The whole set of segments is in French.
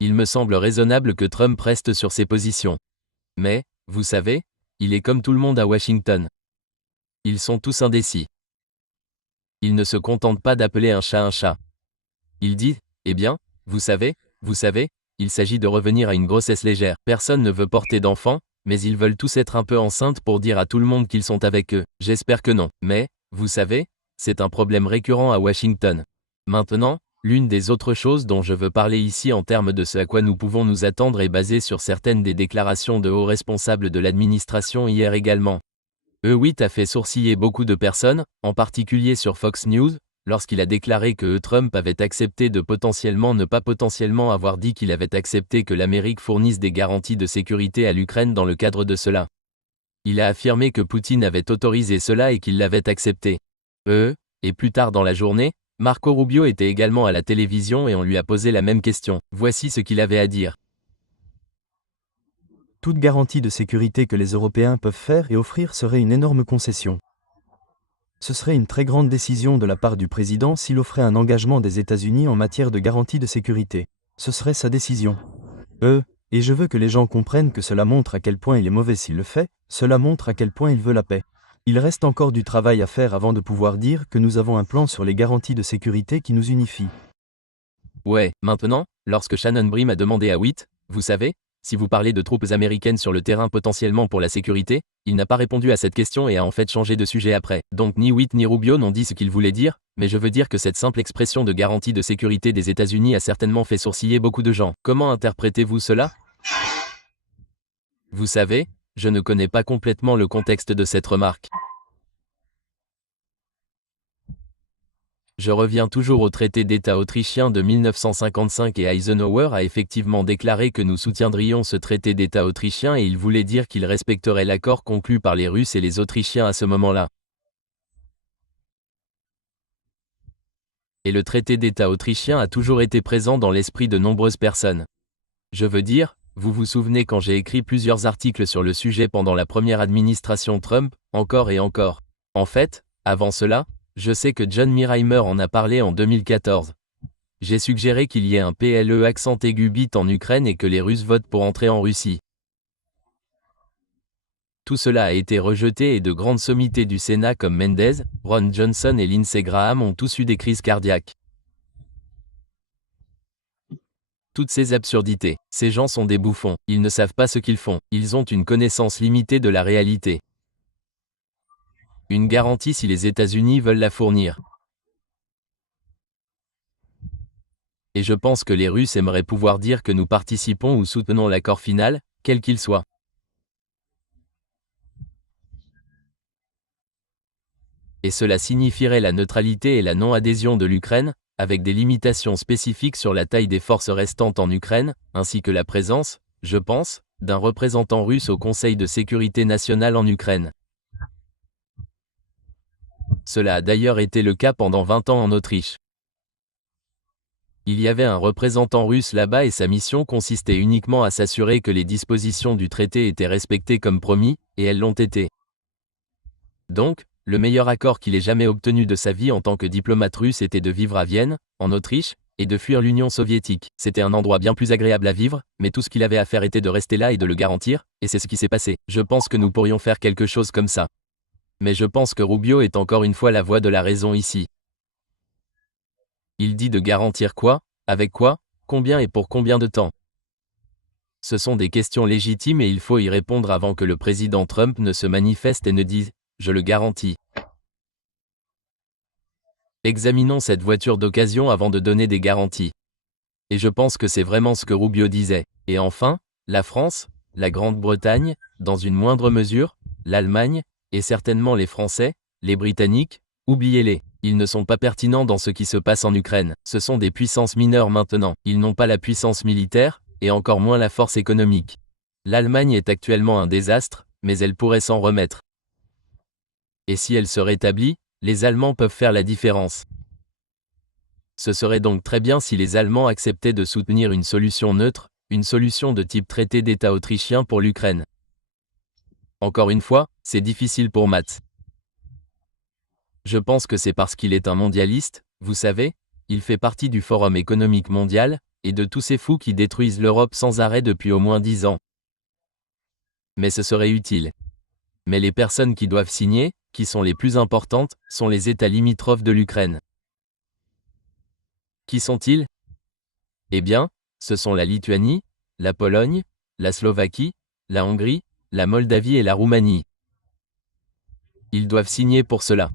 Il me semble raisonnable que Trump reste sur ses positions. Mais, vous savez, il est comme tout le monde à Washington. Ils sont tous indécis. Il ne se contente pas d'appeler un chat un chat. Il dit, eh bien, vous savez, il s'agit de revenir à une grossesse légère. Personne ne veut porter d'enfants, mais ils veulent tous être un peu enceintes pour dire à tout le monde qu'ils sont avec eux. J'espère que non. Mais, vous savez, c'est un problème récurrent à Washington. Maintenant, l'une des autres choses dont je veux parler ici en termes de ce à quoi nous pouvons nous attendre est basée sur certaines des déclarations de hauts responsables de l'administration hier également. E8 a fait sourciller beaucoup de personnes, en particulier sur Fox News, lorsqu'il a déclaré que Trump avait accepté de ne pas potentiellement avoir dit qu'il avait accepté que l'Amérique fournisse des garanties de sécurité à l'Ukraine dans le cadre de cela. Il a affirmé que Poutine avait autorisé cela et qu'il l'avait accepté. Et plus tard dans la journée, Marco Rubio était également à la télévision et on lui a posé la même question. Voici ce qu'il avait à dire. Toute garantie de sécurité que les Européens peuvent faire et offrir serait une énorme concession. Ce serait une très grande décision de la part du président s'il offrait un engagement des États-Unis en matière de garantie de sécurité. Ce serait sa décision. Et je veux que les gens comprennent que cela montre à quel point il est mauvais s'il le fait, cela montre à quel point il veut la paix. Il reste encore du travail à faire avant de pouvoir dire que nous avons un plan sur les garanties de sécurité qui nous unifie. Ouais, maintenant, lorsque Shannon Bream a demandé à Witt, vous savez, si vous parlez de troupes américaines sur le terrain potentiellement pour la sécurité, il n'a pas répondu à cette question et a en fait changé de sujet après. Donc ni Witt ni Rubio n'ont dit ce qu'ils voulaient dire, mais je veux dire que cette simple expression de garantie de sécurité des États-Unis a certainement fait sourciller beaucoup de gens. Comment interprétez-vous cela? Vous savez, je ne connais pas complètement le contexte de cette remarque. Je reviens toujours au traité d'État autrichien de 1955 et Eisenhower a effectivement déclaré que nous soutiendrions ce traité d'État autrichien et il voulait dire qu'il respecterait l'accord conclu par les Russes et les Autrichiens à ce moment-là. Et le traité d'État autrichien a toujours été présent dans l'esprit de nombreuses personnes. Je veux dire, vous vous souvenez quand j'ai écrit plusieurs articles sur le sujet pendant la première administration Trump, encore et encore. En fait, avant cela, je sais que John Mearsheimer en a parlé en 2014. J'ai suggéré qu'il y ait un PLE accent aigu bit en Ukraine et que les Russes votent pour entrer en Russie. Tout cela a été rejeté et de grandes sommités du Sénat comme Mendez, Ron Johnson et Lindsey Graham ont tous eu des crises cardiaques. Toutes ces absurdités, ces gens sont des bouffons, ils ne savent pas ce qu'ils font, ils ont une connaissance limitée de la réalité. Une garantie si les États-Unis veulent la fournir. Et je pense que les Russes aimeraient pouvoir dire que nous participons ou soutenons l'accord final, quel qu'il soit. Et cela signifierait la neutralité et la non-adhésion de l'Ukraine, avec des limitations spécifiques sur la taille des forces restantes en Ukraine, ainsi que la présence, je pense, d'un représentant russe au Conseil de sécurité nationale en Ukraine. Cela a d'ailleurs été le cas pendant 20 ans en Autriche. Il y avait un représentant russe là-bas et sa mission consistait uniquement à s'assurer que les dispositions du traité étaient respectées comme promis, et elles l'ont été. Donc, le meilleur accord qu'il ait jamais obtenu de sa vie en tant que diplomate russe était de vivre à Vienne, en Autriche, et de fuir l'Union soviétique. C'était un endroit bien plus agréable à vivre, mais tout ce qu'il avait à faire était de rester là et de le garantir, et c'est ce qui s'est passé. Je pense que nous pourrions faire quelque chose comme ça. Mais je pense que Rubio est encore une fois la voix de la raison ici. Il dit de garantir quoi, avec quoi, combien et pour combien de temps. Ce sont des questions légitimes et il faut y répondre avant que le président Trump ne se manifeste et ne dise « Je le garantis ». Examinons cette voiture d'occasion avant de donner des garanties. Et je pense que c'est vraiment ce que Rubio disait. Et enfin, la France, la Grande-Bretagne, dans une moindre mesure, l'Allemagne, et certainement les Français, les Britanniques, oubliez-les. Ils ne sont pas pertinents dans ce qui se passe en Ukraine. Ce sont des puissances mineures maintenant. Ils n'ont pas la puissance militaire, et encore moins la force économique. L'Allemagne est actuellement un désastre, mais elle pourrait s'en remettre. Et si elle se rétablit, les Allemands peuvent faire la différence. Ce serait donc très bien si les Allemands acceptaient de soutenir une solution neutre, une solution de type traité d'État autrichien pour l'Ukraine. Encore une fois, c'est difficile pour Mats. Je pense que c'est parce qu'il est un mondialiste, vous savez, il fait partie du Forum économique mondial, et de tous ces fous qui détruisent l'Europe sans arrêt depuis au moins 10 ans. Mais ce serait utile. Mais les personnes qui doivent signer, qui sont les plus importantes, sont les États limitrophes de l'Ukraine. Qui sont-ils? Eh bien, ce sont la Lituanie, la Pologne, la Slovaquie, la Hongrie, la Moldavie et la Roumanie. Ils doivent signer pour cela.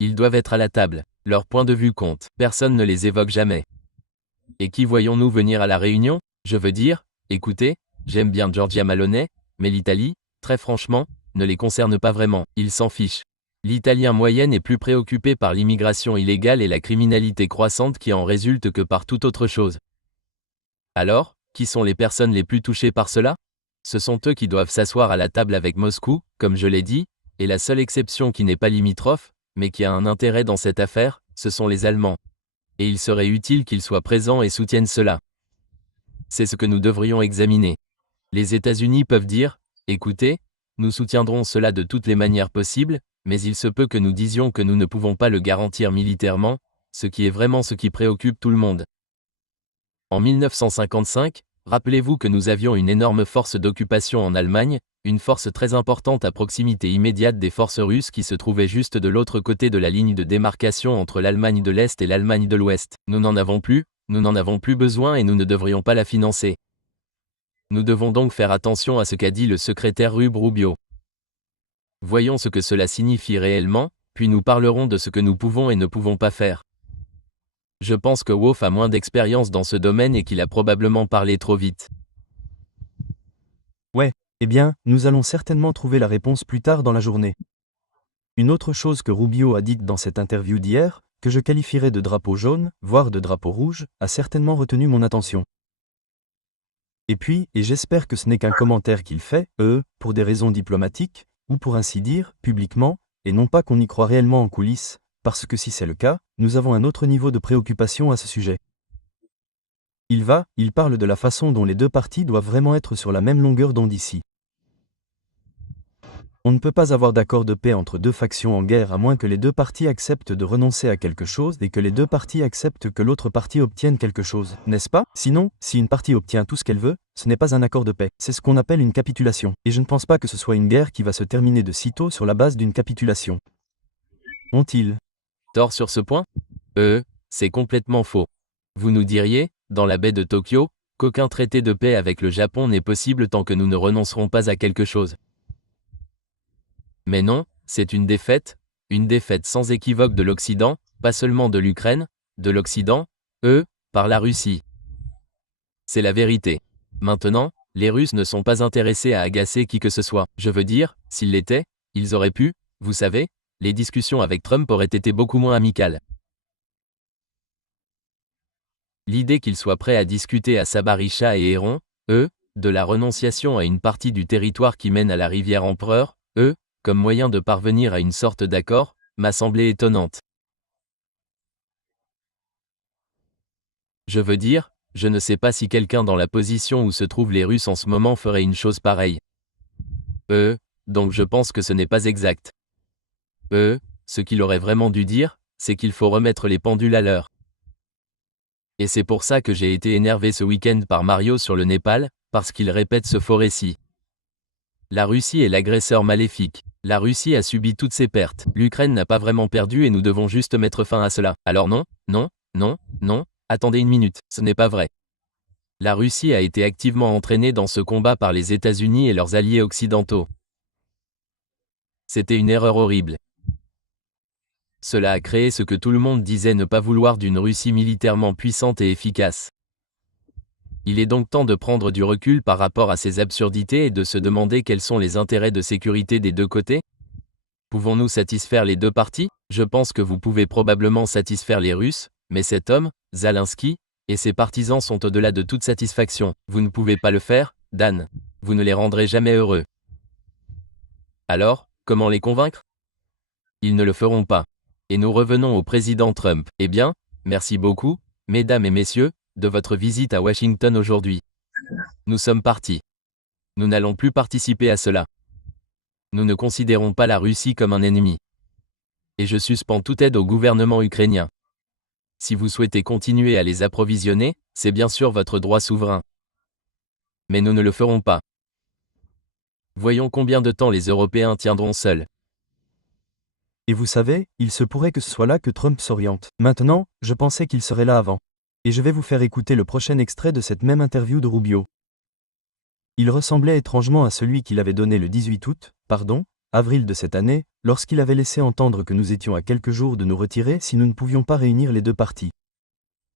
Ils doivent être à la table. Leur point de vue compte. Personne ne les évoque jamais. Et qui voyons-nous venir à la réunion? Je veux dire, écoutez, j'aime bien Giorgia Meloni, mais l'Italie, très franchement, ne les concerne pas vraiment. Ils s'en fichent. L'Italien moyenne est plus préoccupé par l'immigration illégale et la criminalité croissante qui en résulte que par toute autre chose. Alors, qui sont les personnes les plus touchées par cela? Ce sont eux qui doivent s'asseoir à la table avec Moscou, comme je l'ai dit, et la seule exception qui n'est pas limitrophe, mais qui a un intérêt dans cette affaire, ce sont les Allemands. Et il serait utile qu'ils soient présents et soutiennent cela. C'est ce que nous devrions examiner. Les États-Unis peuvent dire, écoutez, nous soutiendrons cela de toutes les manières possibles, mais il se peut que nous disions que nous ne pouvons pas le garantir militairement, ce qui est vraiment ce qui préoccupe tout le monde. En 1955, rappelez-vous que nous avions une énorme force d'occupation en Allemagne, une force très importante à proximité immédiate des forces russes qui se trouvaient juste de l'autre côté de la ligne de démarcation entre l'Allemagne de l'Est et l'Allemagne de l'Ouest. Nous n'en avons plus besoin et nous ne devrions pas la financer. Nous devons donc faire attention à ce qu'a dit le secrétaire Rubio. Voyons ce que cela signifie réellement, puis nous parlerons de ce que nous pouvons et ne pouvons pas faire. Je pense que Wolf a moins d'expérience dans ce domaine et qu'il a probablement parlé trop vite. Ouais, eh bien, nous allons certainement trouver la réponse plus tard dans la journée. Une autre chose que Rubio a dite dans cette interview d'hier, que je qualifierais de drapeau jaune, voire de drapeau rouge, a certainement retenu mon attention. Et puis, et j'espère que ce n'est qu'un commentaire qu'il fait, pour des raisons diplomatiques, ou pour ainsi dire, publiquement, et non pas qu'on y croit réellement en coulisses, parce que si c'est le cas, nous avons un autre niveau de préoccupation à ce sujet. Il parle de la façon dont les deux parties doivent vraiment être sur la même longueur d'onde ici. On ne peut pas avoir d'accord de paix entre deux factions en guerre à moins que les deux parties acceptent de renoncer à quelque chose et que les deux parties acceptent que l'autre partie obtienne quelque chose, n'est-ce pas? Sinon, si une partie obtient tout ce qu'elle veut, ce n'est pas un accord de paix, c'est ce qu'on appelle une capitulation. Et je ne pense pas que ce soit une guerre qui va se terminer de sitôt sur la base d'une capitulation. Ont-ils tort sur ce point? C'est complètement faux. Vous nous diriez, dans la baie de Tokyo, qu'aucun traité de paix avec le Japon n'est possible tant que nous ne renoncerons pas à quelque chose. Mais non, c'est une défaite sans équivoque de l'Occident, pas seulement de l'Ukraine, de l'Occident, par la Russie. C'est la vérité. Maintenant, les Russes ne sont pas intéressés à agacer qui que ce soit. Je veux dire, s'ils l'étaient, ils auraient pu, vous savez, les discussions avec Trump auraient été beaucoup moins amicales. L'idée qu'ils soient prêts à discuter à Sabarisha et Héron, de la renonciation à une partie du territoire qui mène à la rivière Empereur, comme moyen de parvenir à une sorte d'accord, m'a semblé étonnante. Je veux dire, je ne sais pas si quelqu'un dans la position où se trouvent les Russes en ce moment ferait une chose pareille. Donc je pense que ce n'est pas exact. Ce qu'il aurait vraiment dû dire, c'est qu'il faut remettre les pendules à l'heure. Et c'est pour ça que j'ai été énervé ce week-end par Mario sur le Népal, parce qu'il répète ce faux récit. La Russie est l'agresseur maléfique. La Russie a subi toutes ses pertes. L'Ukraine n'a pas vraiment perdu et nous devons juste mettre fin à cela. Alors non, attendez une minute, ce n'est pas vrai. La Russie a été activement entraînée dans ce combat par les États-Unis et leurs alliés occidentaux. C'était une erreur horrible. Cela a créé ce que tout le monde disait ne pas vouloir d'une Russie militairement puissante et efficace. Il est donc temps de prendre du recul par rapport à ces absurdités et de se demander quels sont les intérêts de sécurité des deux côtés. Pouvons-nous satisfaire les deux parties? Je pense que vous pouvez probablement satisfaire les Russes, mais cet homme, Zelensky, et ses partisans sont au-delà de toute satisfaction. Vous ne pouvez pas le faire, Dan. Vous ne les rendrez jamais heureux. Alors, comment les convaincre? Ils ne le feront pas. Et nous revenons au président Trump. Eh bien, merci beaucoup, mesdames et messieurs, de votre visite à Washington aujourd'hui. Nous sommes partis. Nous n'allons plus participer à cela. Nous ne considérons pas la Russie comme un ennemi. Et je suspends toute aide au gouvernement ukrainien. Si vous souhaitez continuer à les approvisionner, c'est bien sûr votre droit souverain. Mais nous ne le ferons pas. Voyons combien de temps les Européens tiendront seuls. Et vous savez, il se pourrait que ce soit là que Trump s'oriente. Maintenant, je pensais qu'il serait là avant. Et je vais vous faire écouter le prochain extrait de cette même interview de Rubio. Il ressemblait étrangement à celui qu'il avait donné le 18 avril de cette année, lorsqu'il avait laissé entendre que nous étions à quelques jours de nous retirer si nous ne pouvions pas réunir les deux parties.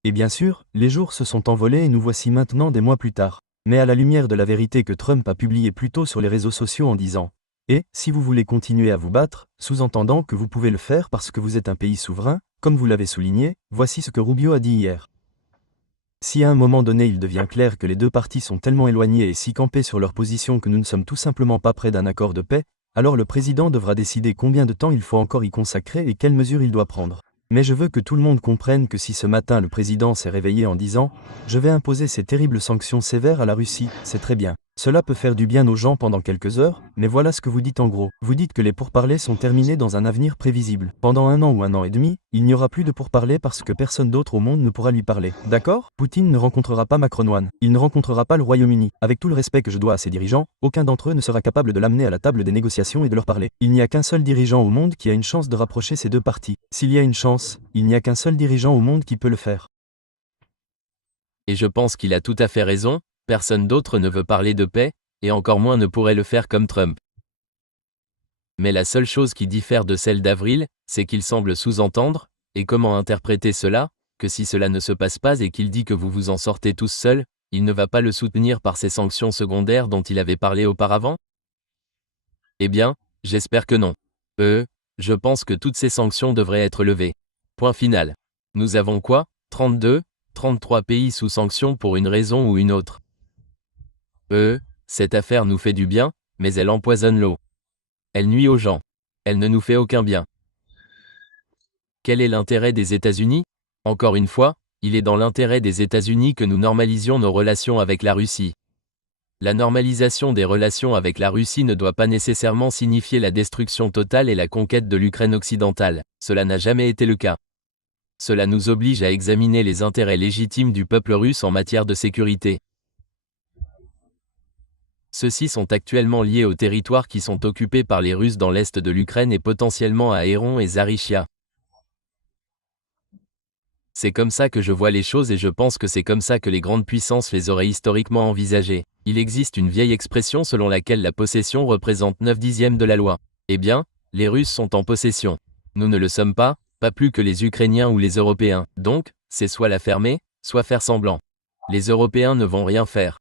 Et bien sûr, les jours se sont envolés et nous voici maintenant des mois plus tard. Mais à la lumière de la vérité que Trump a publiée plus tôt sur les réseaux sociaux en disant « Et, si vous voulez continuer à vous battre, sous-entendant que vous pouvez le faire parce que vous êtes un pays souverain, comme vous l'avez souligné, voici ce que Rubio a dit hier. » Si à un moment donné il devient clair que les deux parties sont tellement éloignées et si campées sur leur position que nous ne sommes tout simplement pas près d'un accord de paix, alors le président devra décider combien de temps il faut encore y consacrer et quelles mesures il doit prendre. Mais je veux que tout le monde comprenne que si ce matin le président s'est réveillé en disant « Je vais imposer ces terribles sanctions sévères à la Russie », c'est très bien. Cela peut faire du bien aux gens pendant quelques heures, mais voilà ce que vous dites en gros. Vous dites que les pourparlers sont terminés dans un avenir prévisible. Pendant 1 an ou 1 an et demi, il n'y aura plus de pourparlers parce que personne d'autre au monde ne pourra lui parler. D'accord ? Poutine ne rencontrera pas Macron, il ne rencontrera pas le Royaume-Uni. Avec tout le respect que je dois à ces dirigeants, aucun d'entre eux ne sera capable de l'amener à la table des négociations et de leur parler. Il n'y a qu'un seul dirigeant au monde qui a une chance de rapprocher ces deux parties. S'il y a une chance, il n'y a qu'un seul dirigeant au monde qui peut le faire. Et je pense qu'il a tout à fait raison, personne d'autre ne veut parler de paix, et encore moins ne pourrait le faire comme Trump. Mais la seule chose qui diffère de celle d'avril, c'est qu'il semble sous-entendre, et comment interpréter cela, que si cela ne se passe pas et qu'il dit que vous vous en sortez tous seuls, il ne va pas le soutenir par ces sanctions secondaires dont il avait parlé auparavant ? Eh bien, j'espère que non. Je pense que toutes ces sanctions devraient être levées. Point final. Nous avons quoi ? 32, 33 pays sous sanctions pour une raison ou une autre. Cette affaire nous fait du bien, mais elle empoisonne l'eau. Elle nuit aux gens. Elle ne nous fait aucun bien. Quel est l'intérêt des États-Unis ? Encore une fois, il est dans l'intérêt des États-Unis que nous normalisions nos relations avec la Russie. La normalisation des relations avec la Russie ne doit pas nécessairement signifier la destruction totale et la conquête de l'Ukraine occidentale. Cela n'a jamais été le cas. Cela nous oblige à examiner les intérêts légitimes du peuple russe en matière de sécurité. Ceux-ci sont actuellement liés aux territoires qui sont occupés par les Russes dans l'est de l'Ukraine et potentiellement à Héron et Zarychia. C'est comme ça que je vois les choses et je pense que c'est comme ça que les grandes puissances les auraient historiquement envisagées. Il existe une vieille expression selon laquelle la possession représente 9/10 de la loi. Eh bien, les Russes sont en possession. Nous ne le sommes pas plus que les Ukrainiens ou les Européens. Donc, c'est soit la fermer, soit faire semblant. Les Européens ne vont rien faire.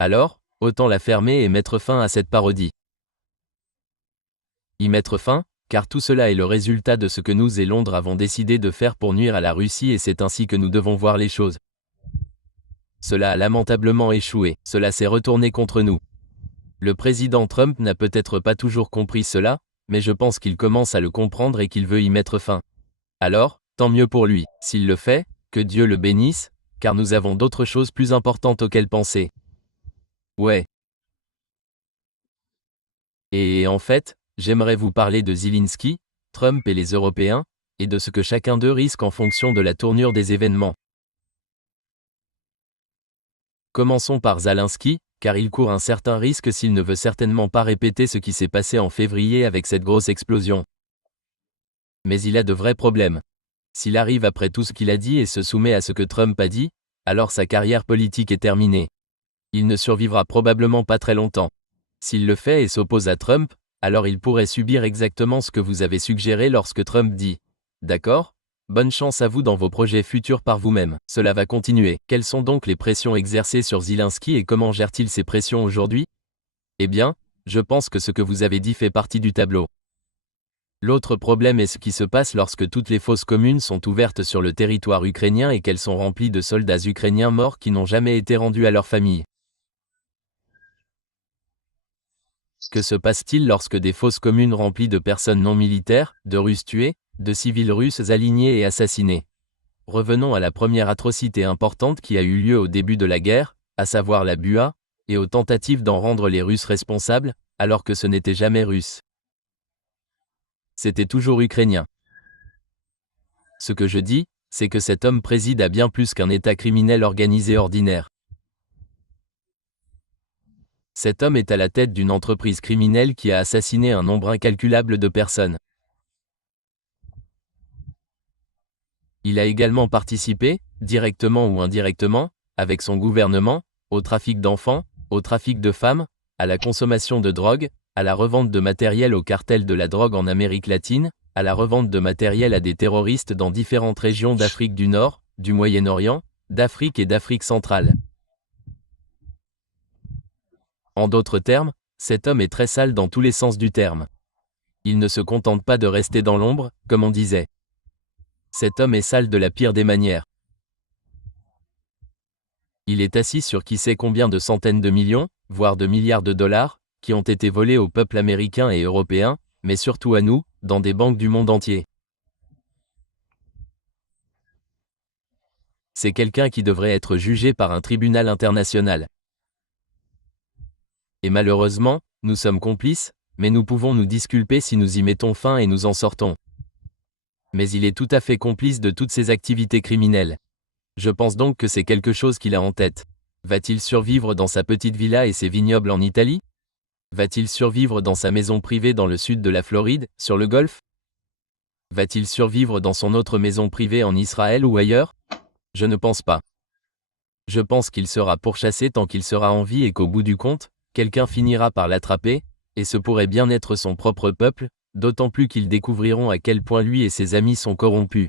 Alors, autant la fermer et mettre fin à cette parodie. Y mettre fin, car tout cela est le résultat de ce que nous et Londres avons décidé de faire pour nuire à la Russie et c'est ainsi que nous devons voir les choses. Cela a lamentablement échoué, cela s'est retourné contre nous. Le président Trump n'a peut-être pas toujours compris cela, mais je pense qu'il commence à le comprendre et qu'il veut y mettre fin. Alors, tant mieux pour lui, s'il le fait, que Dieu le bénisse, car nous avons d'autres choses plus importantes auxquelles penser. Ouais. Et en fait, j'aimerais vous parler de Zelensky, Trump et les Européens, et de ce que chacun d'eux risque en fonction de la tournure des événements. Commençons par Zelensky, car il court un certain risque s'il ne veut certainement pas répéter ce qui s'est passé en février avec cette grosse explosion. Mais il a de vrais problèmes. S'il arrive après tout ce qu'il a dit et se soumet à ce que Trump a dit, alors sa carrière politique est terminée. Il ne survivra probablement pas très longtemps. S'il le fait et s'oppose à Trump, alors il pourrait subir exactement ce que vous avez suggéré lorsque Trump dit « D'accord ? Bonne chance à vous dans vos projets futurs par vous-même. » Cela va continuer. Quelles sont donc les pressions exercées sur Zelensky et comment gère-t-il ces pressions aujourd'hui ? Eh bien, je pense que ce que vous avez dit fait partie du tableau. L'autre problème est ce qui se passe lorsque toutes les fosses communes sont ouvertes sur le territoire ukrainien et qu'elles sont remplies de soldats ukrainiens morts qui n'ont jamais été rendus à leur famille. Que se passe-t-il lorsque des fosses communes remplies de personnes non militaires, de Russes tués, de civils russes alignés et assassinés ? Revenons à la première atrocité importante qui a eu lieu au début de la guerre, à savoir la Bua, et aux tentatives d'en rendre les Russes responsables, alors que ce n'était jamais russe. C'était toujours ukrainien. Ce que je dis, c'est que cet homme préside à bien plus qu'un État criminel organisé ordinaire. Cet homme est à la tête d'une entreprise criminelle qui a assassiné un nombre incalculable de personnes. Il a également participé, directement ou indirectement, avec son gouvernement, au trafic d'enfants, au trafic de femmes, à la consommation de drogue, à la revente de matériel au cartel de la drogue en Amérique latine, à la revente de matériel à des terroristes dans différentes régions d'Afrique du Nord, du Moyen-Orient, d'Afrique et d'Afrique centrale. En d'autres termes, cet homme est très sale dans tous les sens du terme. Il ne se contente pas de rester dans l'ombre, comme on disait. Cet homme est sale de la pire des manières. Il est assis sur qui sait combien de centaines de millions, voire de milliards de dollars, qui ont été volés au peuple américain et européen, mais surtout à nous, dans des banques du monde entier. C'est quelqu'un qui devrait être jugé par un tribunal international. Et malheureusement, nous sommes complices, mais nous pouvons nous disculper si nous y mettons fin et nous en sortons. Mais il est tout à fait complice de toutes ces activités criminelles. Je pense donc que c'est quelque chose qu'il a en tête. Va-t-il survivre dans sa petite villa et ses vignobles en Italie? Va-t-il survivre dans sa maison privée dans le sud de la Floride, sur le Golfe? Va-t-il survivre dans son autre maison privée en Israël ou ailleurs? Je ne pense pas. Je pense qu'il sera pourchassé tant qu'il sera en vie et qu'au bout du compte, quelqu'un finira par l'attraper, et ce pourrait bien être son propre peuple, d'autant plus qu'ils découvriront à quel point lui et ses amis sont corrompus.